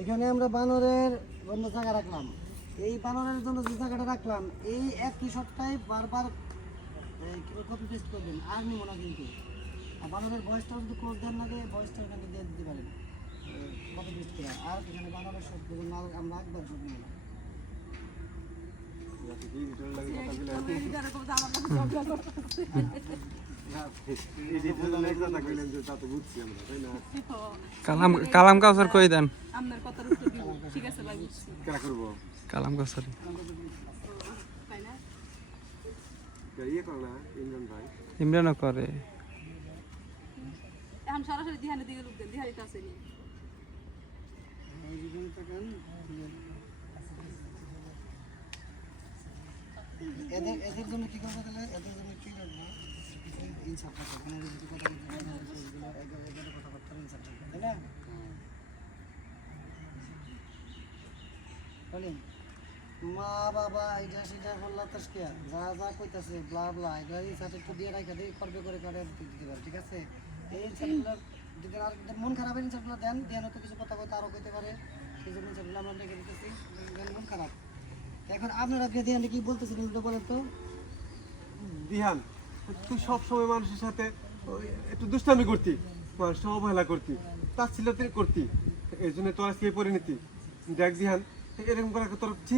এখানে আমরা বানরের জন্য জায়গা রাখলাম। এই বানরের জন্য যে জায়গাটা রাখলাম এই একই শটটাই বারবার কপি পেস্ট করবেন, আর নিব না কিন্তু। আর বানরের ভয়েসটাও যদি কোর্স দেন লাগে ভয়েসটা এখানে দিয়ে দিতে পারেন কপি পেস্ট করে। আর এখানে বানরের শব্দ আমরা একবার শব্দ নিলাম। কালাম কাউসার কই দেন আপনার কথার উত্তর দিব। ঠিক আছে ভাই, বুঝছি। কেন করব কালাম কাউসার তাই না? ইয়ে করো না ইমরান ভাই ইমরানও করে। এখন সরাসরি দিহানের দিকে লোক দেন, দিহানিতে আসেনি। এদের জন্য কি করবো তাহলে? এদের জন্য কি করবো? ইনসাফ কথা তাই না? বলেন মা বাবা এটা সেটা করলা তাস্কিয়া যা যা কইতাছে ব্লা ব্লা এটা ইনসাফ একটু দিয়ে রাখা দিয়ে করবে করে কাটে দিতে পারে, ঠিক আছে? এই ইনসাফগুলো যদি আর মন খারাপ ইনসাফগুলো দেন দেন তো কিছু কথা কইতে আরও কইতে পারে, সেই জন্য ইনসাফগুলো আমরা রেখে দিতেছি। মন খারাপ এখন আপনারা দিয়ে কি বলতেছেন উল্টো বলেন তো? দিহান তুই সব সময় মানুষের সাথে একটু দুষ্টামি করতি, মানুষের অবহেলা করতি, তাচ্ছিল্যতা করতি, এই জন্য তোর আজকে এই পরিণতি। দেখ দিহান এরকম করা তোর ঠিক